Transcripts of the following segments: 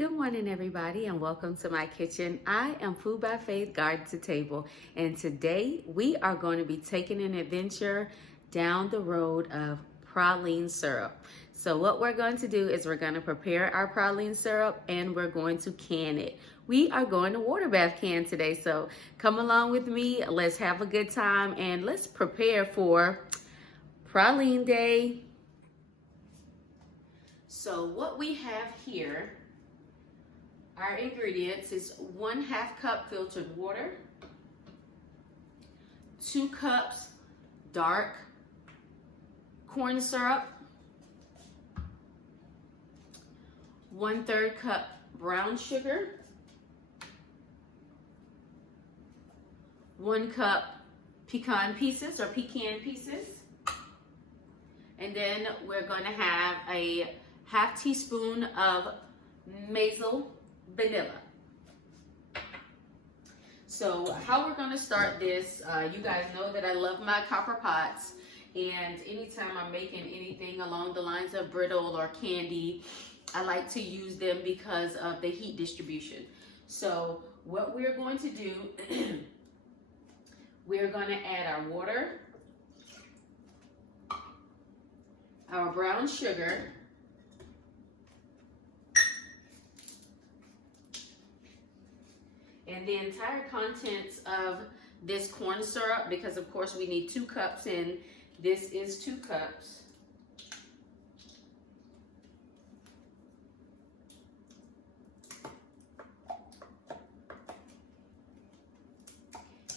Good morning, everybody, and welcome to my kitchen. I am Food by Faith, Garden to Table, and today we are going to be taking an adventure down the road of praline syrup. So what we're going to do is we're going to prepare our praline syrup and we're going to can it. We are going to water bath can today, so come along with me. Let's have a good time and let's prepare for praline day. So what we have here, our ingredients is 1/2 cup filtered water, 2 cups dark corn syrup, 1/3 cup brown sugar, 1 cup pecan pieces, and then we're going to have a 1/2 teaspoon of maple vanilla. So how we're going to start this, you guys know that I love my copper pots, and anytime I'm making anything along the lines of brittle or candy, I like to use them because of the heat distribution. So what we're going to do, we're going to add our water, our brown sugar, and the entire contents of this corn syrup, because of course we need 2 cups and this is 2 cups.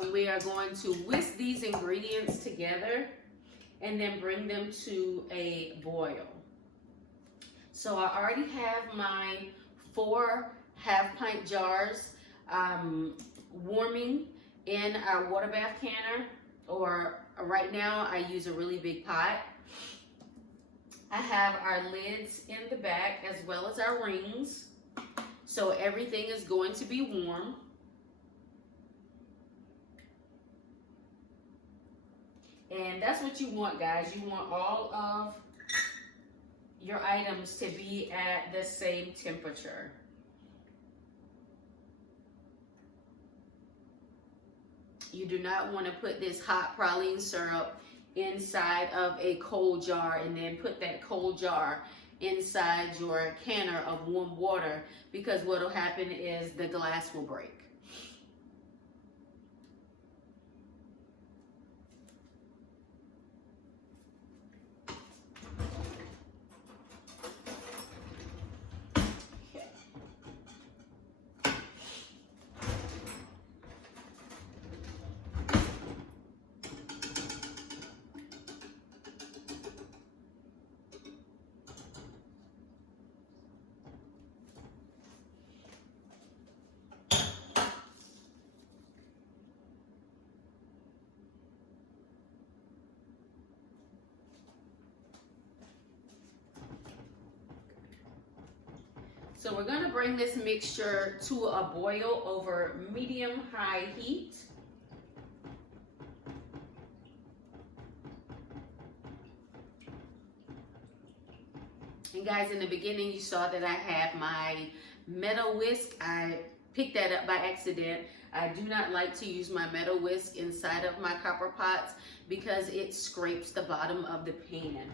And we are going to whisk these ingredients together and then bring them to a boil. So I already have my 4 half-pint jars warming in our water bath canner, or right now I use a really big pot. I have our lids in the back as well as our rings, so everything is going to be warm. And that's what you want, guys. You want all of your items to be at the same temperature. You do not want to put this hot praline syrup inside of a cold jar and then put that cold jar inside your canner of warm water, because what will happen is the glass will break. So we're going to bring this mixture to a boil over medium-high heat. And guys, in the beginning you saw that I had my metal whisk. I picked that up by accident. I do not like to use my metal whisk inside of my copper pots because it scrapes the bottom of the pan.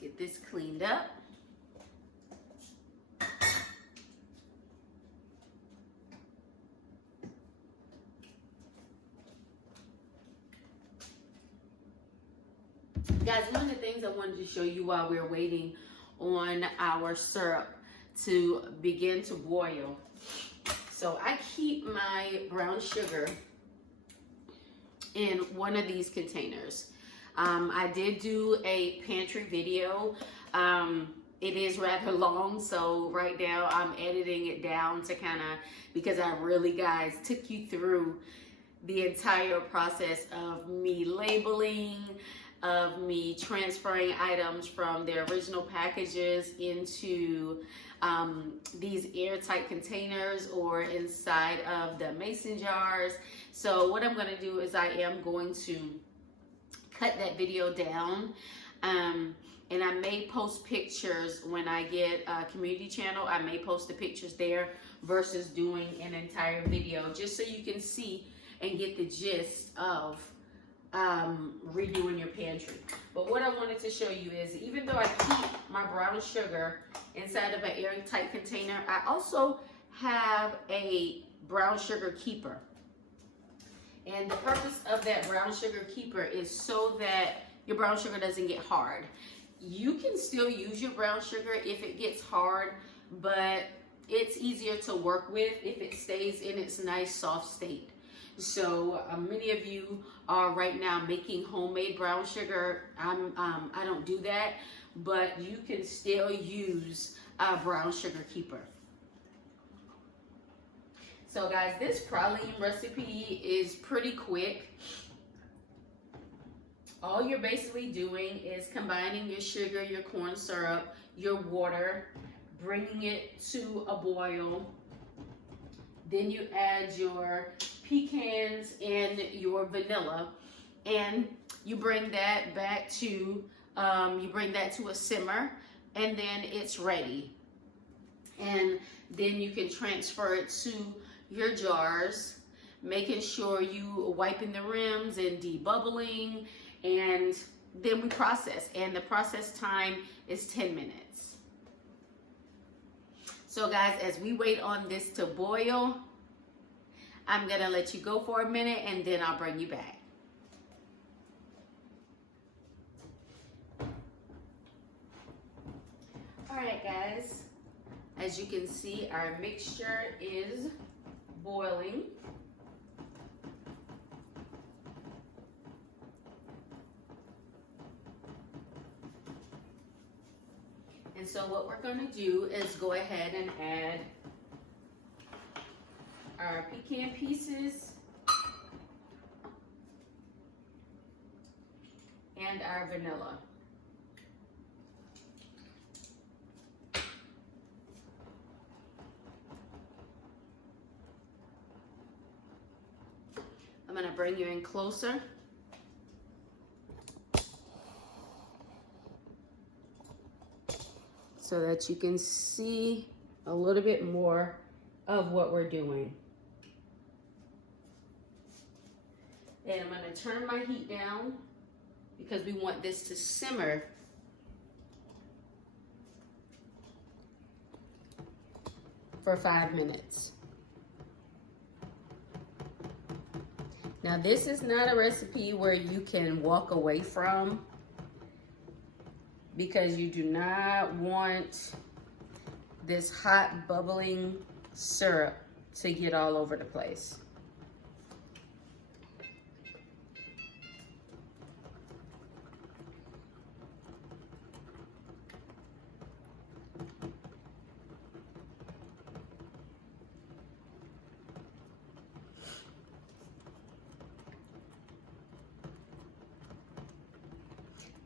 Get this cleaned up. Guys, one of the things I wanted to show you while we're waiting on our syrup to begin to boil. So I keep my brown sugar in one of these containers. I did do a pantry video. It is rather long, so right now I'm editing it down to kind of, because I really, guys, took you through the entire process of me labeling, of me transferring items from their original packages into these airtight containers or inside of the mason jars. So what I'm going to do is I am going to cut that video down, and I may post pictures when I get a community channel. I may post the pictures there versus doing an entire video, just so you can see and get the gist of redoing your pantry. But what I wanted to show you is, even though I keep my brown sugar inside of an airtight container, I also have a brown sugar keeper. And the purpose of that brown sugar keeper is so that your brown sugar doesn't get hard. You can still use your brown sugar if it gets hard, but it's easier to work with if it stays in its nice soft state. So many of you are right now making homemade brown sugar. I don't do that, but you can still use a brown sugar keeper. So guys, this praline recipe is pretty quick. All you're basically doing is combining your sugar, your corn syrup, your water, bringing it to a boil. Then you add your pecans and your vanilla, and you bring that back to a simmer, and then it's ready. And then you can transfer it to your jars, making sure you wiping the rims and debubbling, and then we process, and the process time is 10 minutes. So guys, as we wait on this to boil, I'm gonna let you go for a minute and then I'll bring you back. All right guys, as you can see, our mixture is boiling. And so what we're going to do is go ahead and add our pecan pieces and our vanilla. I'm going to bring you in closer. So that you can see a little bit more of what we're doing. And I'm going to turn my heat down because we want this to simmer for 5 minutes. Now this is not a recipe where you can walk away from, because you do not want this hot bubbling syrup to get all over the place.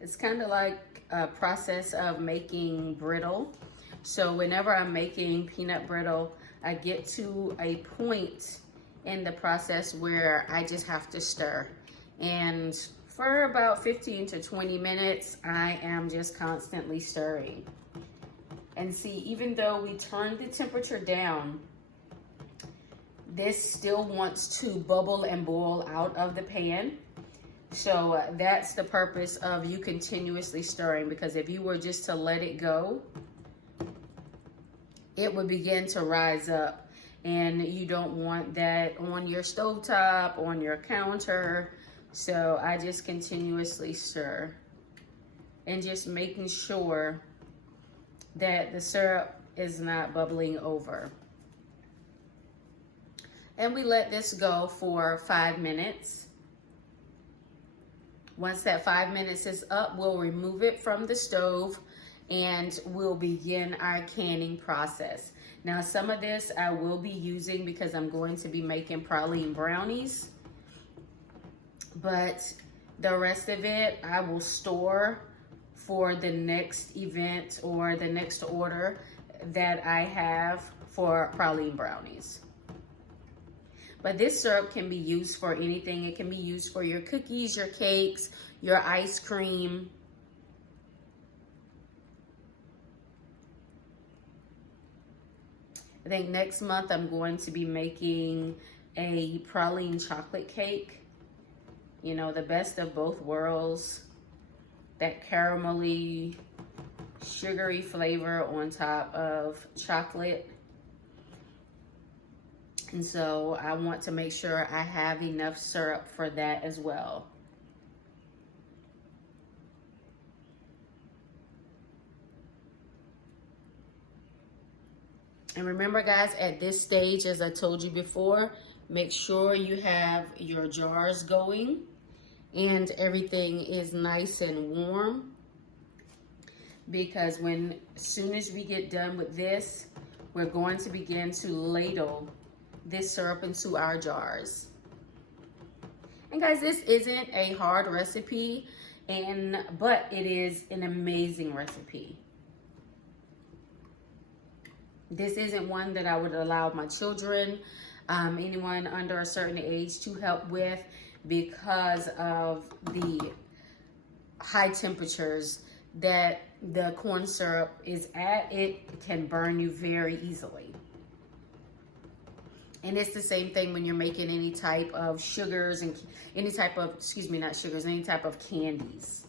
It's kind of like a process of making brittle. So whenever I'm making peanut brittle, I get to a point in the process where I just have to stir. And for about 15 to 20 minutes, I am just constantly stirring. And see, even though we turned the temperature down, this still wants to bubble and boil out of the pan. So that's the purpose of you continuously stirring, because if you were just to let it go, it would begin to rise up, and you don't want that on your stovetop, on your counter. So I just continuously stir and just making sure that the syrup is not bubbling over. And we let this go for 5 minutes. Once that 5 minutes is up, we'll remove it from the stove and we'll begin our canning process. Now, some of this I will be using because I'm going to be making praline brownies. but the rest of it I will store for the next event or the next order that I have for praline brownies. But this syrup can be used for anything. It can be used for your cookies, your cakes, your ice cream. I think next month I'm going to be making a praline chocolate cake. You know, the best of both worlds. That caramelly, sugary flavor on top of chocolate. And so I want to make sure I have enough syrup for that as well. And remember guys, at this stage, as I told you before, make sure you have your jars going and everything is nice and warm, because as soon as we get done with this, we're going to begin to ladle this syrup into our jars. And guys, this isn't a hard recipe, but it is an amazing recipe. This isn't one that I would allow my children, anyone under a certain age, to help with, because of the high temperatures that the corn syrup is at. It can burn you very easily. And it's the same thing when you're making any type of sugars and any type of, not sugars, any type of candies.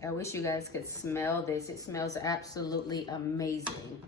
I wish you guys could smell this. It smells absolutely amazing.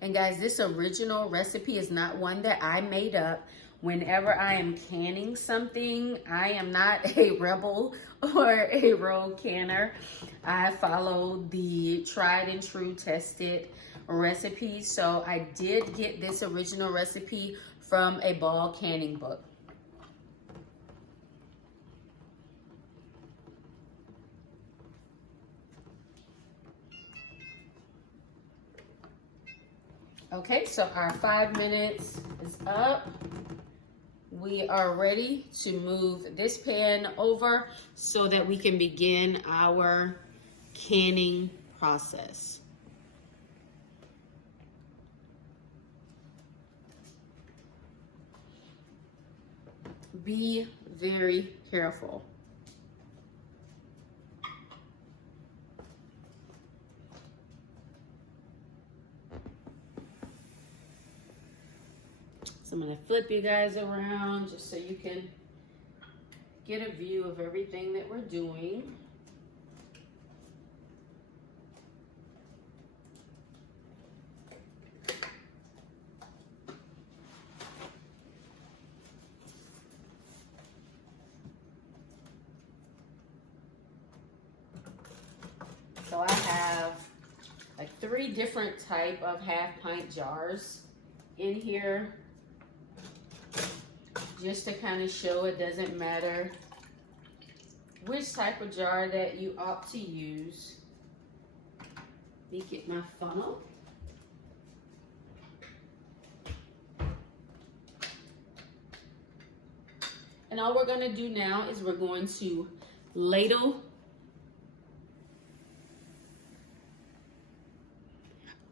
And guys, this original recipe is not one that I made up. Whenever I am canning something, I am not a rebel or a rogue canner. I follow the tried and true tested recipe. So I did get this original recipe from a ball canning book. Okay, so our 5 minutes is up. We are ready to move this pan over so that we can begin our canning process. Be very careful. So I'm going to flip you guys around just so you can get a view of everything that we're doing. So I have like 3 different type of half-pint jars in here, just to kind of show it doesn't matter which type of jar that you opt to use. Let me get my funnel. And all we're going to do now is we're going to ladle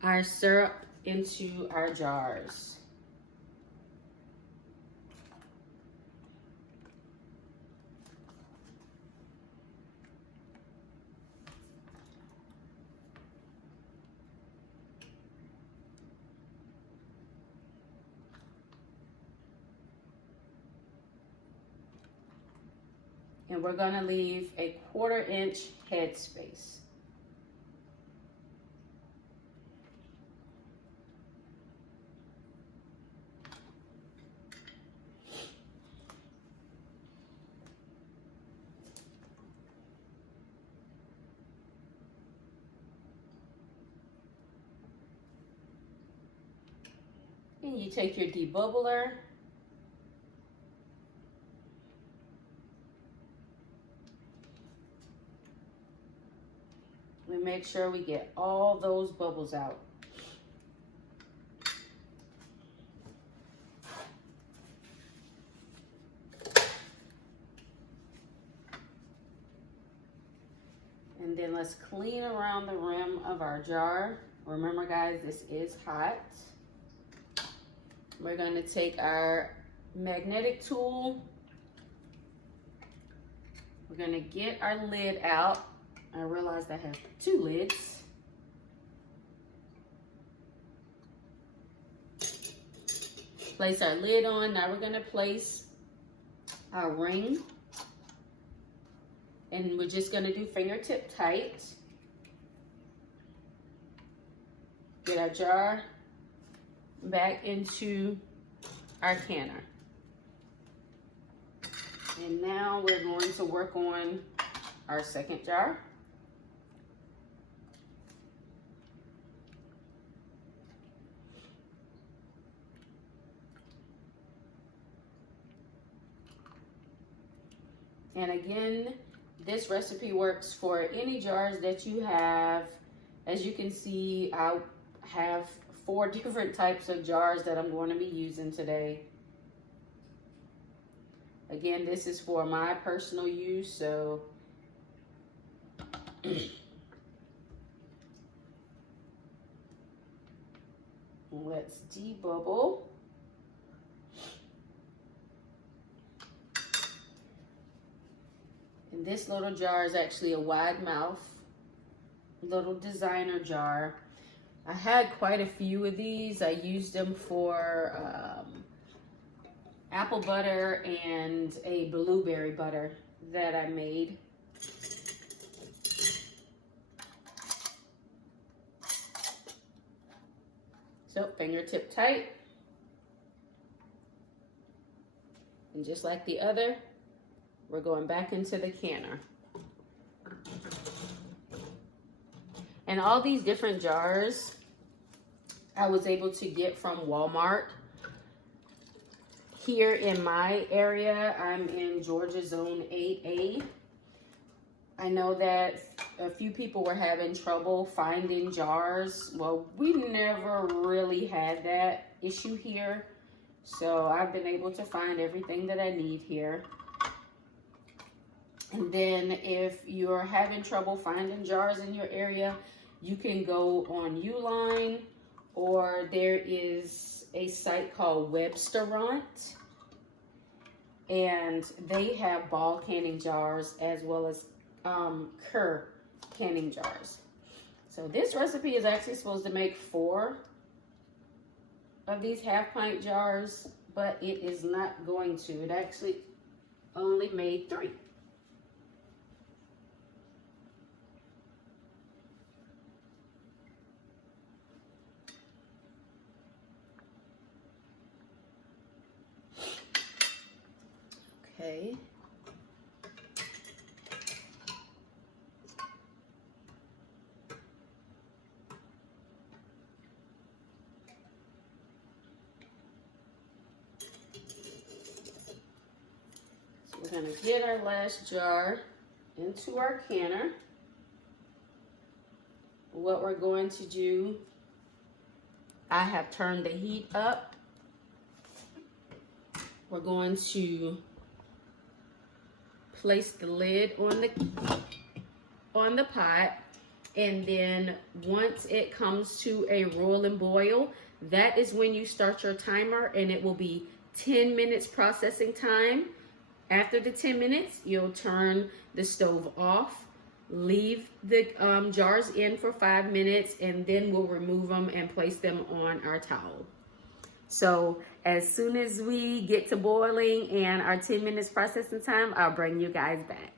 our syrup into our jars. And we're going to leave a 1/4 inch head space. And you take your debubbler. We make sure we get all those bubbles out. And then let's clean around the rim of our jar. Remember guys, this is hot. We're going to take our magnetic tool. We're going to get our lid out. I realized I have two lids. Place our lid on. Now we're going to place our ring. And we're just going to do fingertip tight. Get our jar back into our canner. And now we're going to work on our second jar. And again, this recipe works for any jars that you have. As you can see, I have 4 different types of jars that I'm going to be using today. Again, this is for my personal use, so let's debubble. And this little jar is actually a wide mouth little designer jar. I had quite a few of these. I used them for apple butter and a blueberry butter that I made. So fingertip tight. And just like the other, we're going back into the canner. And all these different jars I was able to get from Walmart. Here in my area, I'm in Georgia Zone 8A. I know that a few people were having trouble finding jars. Well, we never really had that issue here. So I've been able to find everything that I need here. And then if you're having trouble finding jars in your area, you can go on Uline, or there is a site called Webstaurant, and they have ball canning jars as well as Kerr canning jars. So this recipe is actually supposed to make 4 of these half-pint jars, but it is not going to. It actually only made 3. Okay. So we're going to get our last jar into our canner. What we're going to do, I have turned the heat up. We're going to place the lid on the pot, and then once it comes to a rolling boil, that is when you start your timer, and it will be 10 minutes processing time. After the 10 minutes, you'll turn the stove off, leave the jars in for 5 minutes, and then we'll remove them and place them on our towel. So as soon as we get to boiling and our 10 minutes processing time, I'll bring you guys back.